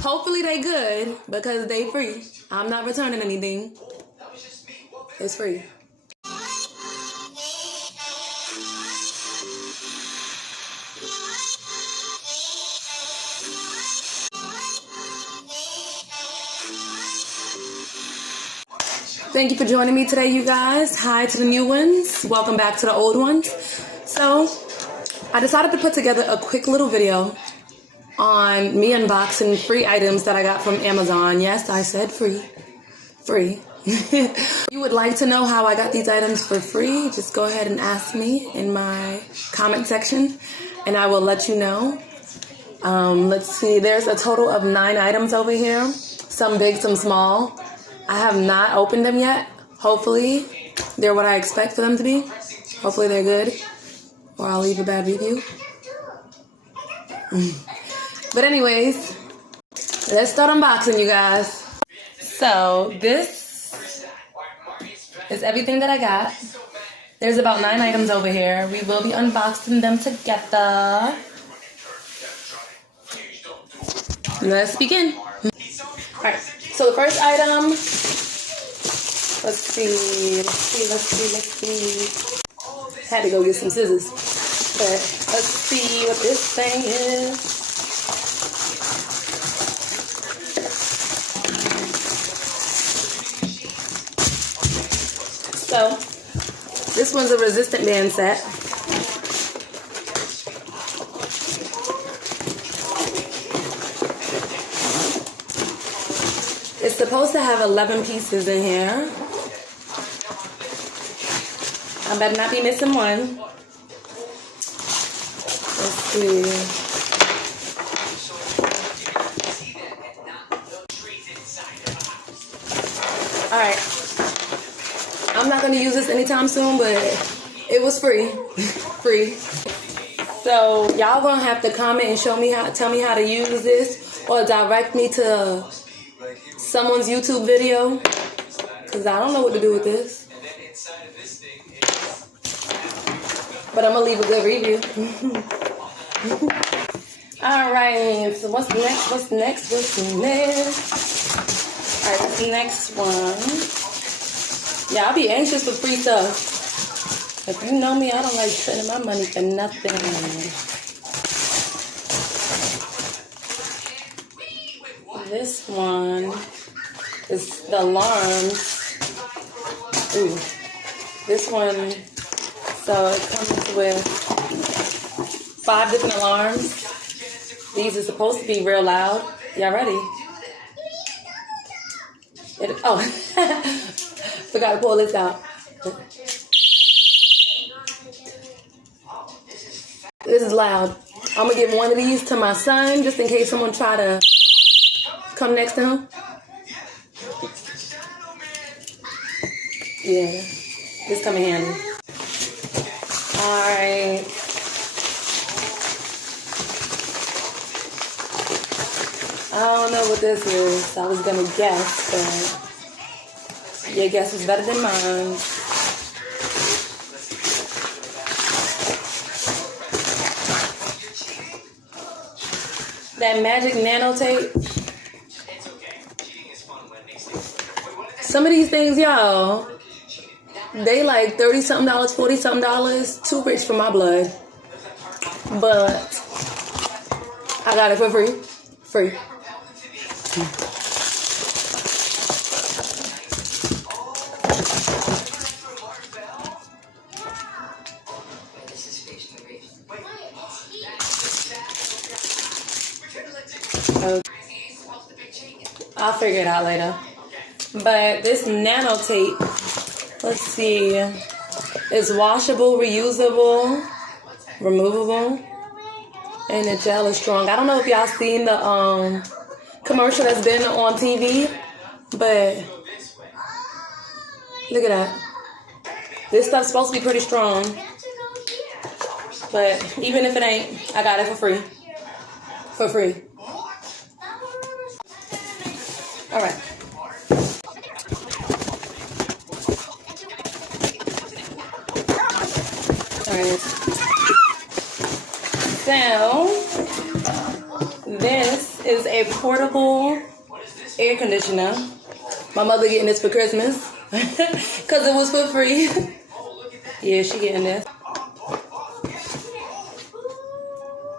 Hopefully they good because they free. I'm not returning anything. It's free. Thank you for joining me today, you guys. Hi to the new ones. Welcome back to the old ones. So, I decided to put together a quick little video on me unboxing free items that I got from Amazon. Yes, I said free. Free. You would like to know how I got these items for free? Just go ahead and ask me in my comment section and I will let you know. Let's see, there's a total of 9 items over here. Some big, some small. I have not opened them yet. Hopefully they're what I expect for them to be. Hopefully they're good or I'll leave a bad review. But anyways, let's start unboxing, you guys. So this is everything that I got. There's about 9 items over here. We will be unboxing them together. Let's begin. Alright, so the first item, let's see. Had to go get some scissors. But let's see what this thing is. So, this one's a resistant band set. It's supposed to have 11 pieces in here. I better not be missing one. Let's see. Alright. I'm not going to use this anytime soon, but it was free. Free. So, y'all going to have to comment and tell me how to use this or direct me to someone's YouTube video because I don't know what to do with this. But I'm going to leave a good review. Alright, so what's next? Alright, this next one. Yeah, I'll be anxious for free stuff. If you know me, I don't like spending my money for nothing. This one is the alarms. Ooh. This one, so it comes with 5 different alarms. These are supposed to be real loud. Y'all ready? Forgot to pull this out. This is loud. I'm going to give one of these to my son just in case someone try to come next to him. Yeah, this come in handy. Alright. I don't know what this is. I was gonna guess, but your guess is better than mine. That magic nano tape. Some of these things, y'all, they like $30-something, $40-something. Too rich for my blood. But I got it for free. Free. I'll figure it out later. But this nano tape, let's see, it's washable, reusable, removable, and the gel is strong. I don't know if y'all seen the commercial that's been on TV, but look at that. This stuff's supposed to be pretty strong, but even if it ain't, I got it for free. For free. All right. So, this is a a portable air conditioner. My mother getting this for Christmas because it was for free. Yeah, she getting this.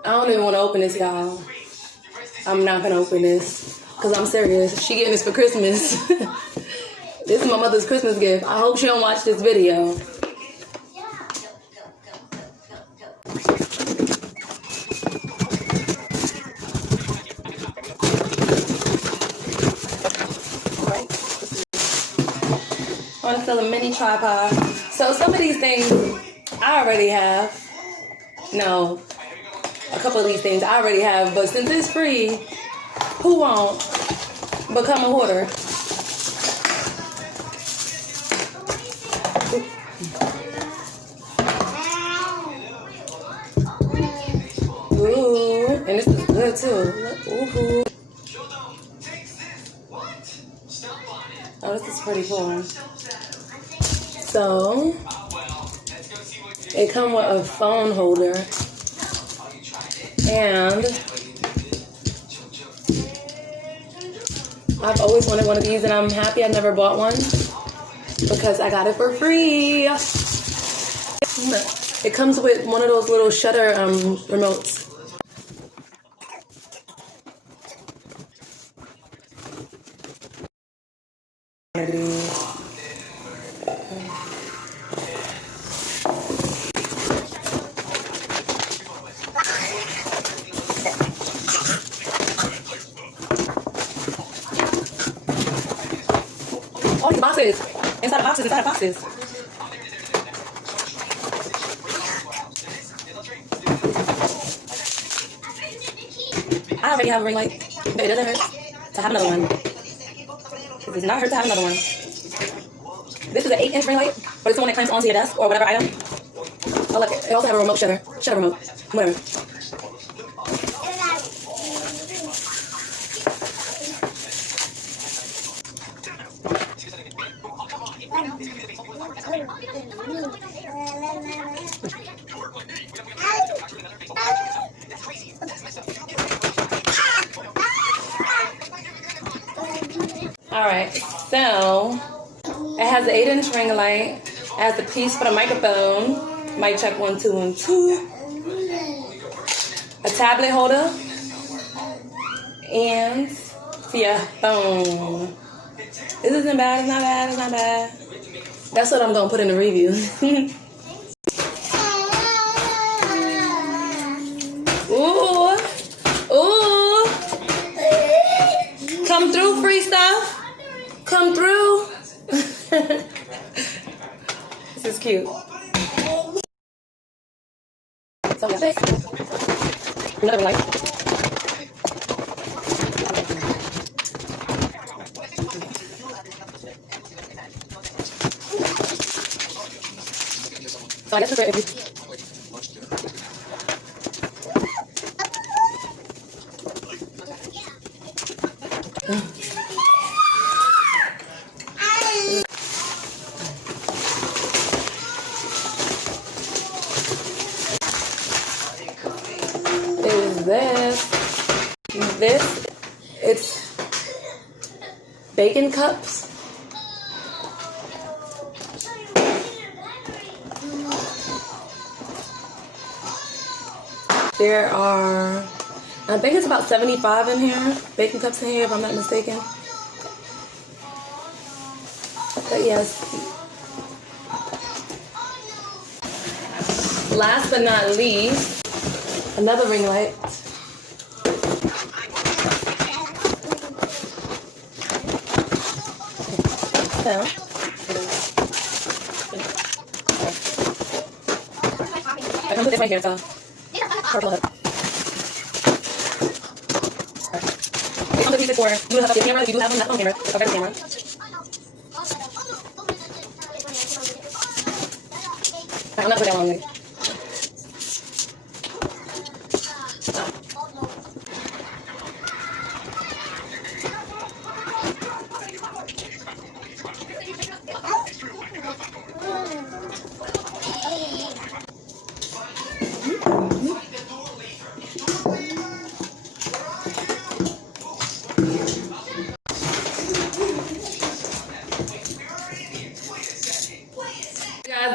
I don't even want to open this, y'all. I'm not gonna open this because I'm serious. She getting this for Christmas. This is my mother's Christmas gift. I hope she don't watch this video. I want to sell a mini tripod. So some of these things I already have. No, a couple of these things I already have. But since it's free, who won't become a hoarder? Ooh, and this is good too. Ooh. Oh, this is pretty cool. So, it comes with a phone holder, and I've always wanted one of these, and I'm happy I never bought one because I got it for free. It comes with one of those little shutter remotes. Oh, these boxes. Inside of boxes. I already have a ring light, but it doesn't hurt to have another one. It does not hurt to have another one. This is an 8-inch ring light, but it's the one that clamps onto your desk or whatever item. Oh look, it also has a remote shutter remote, whatever. Alright, so it has an 8-inch ring light. It has a piece for the microphone. Mic check 1 2 1 2. A tablet holder. And for your phone. This isn't bad, it's not bad. That's what I'm gonna put in the review. Ooh. Ooh. Come through, free stuff. Come through. This is cute. So another light. So I guess it's great if you... This, it's bacon cups. There are, I think it's about 75 in here, bacon cups in here if I'm not mistaken. But yes. Last but not least, another ring light. So, I come with this right here, so purple hook. It comes with pieces for, you have a camera, if you do have one, not on camera, a better camera. I'm not putting that on me.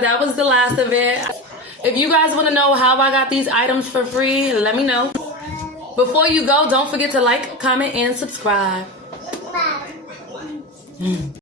that was the last of it. If you guys want to know how I got these items for free, let me know. Before you go, don't forget to like, comment, and subscribe.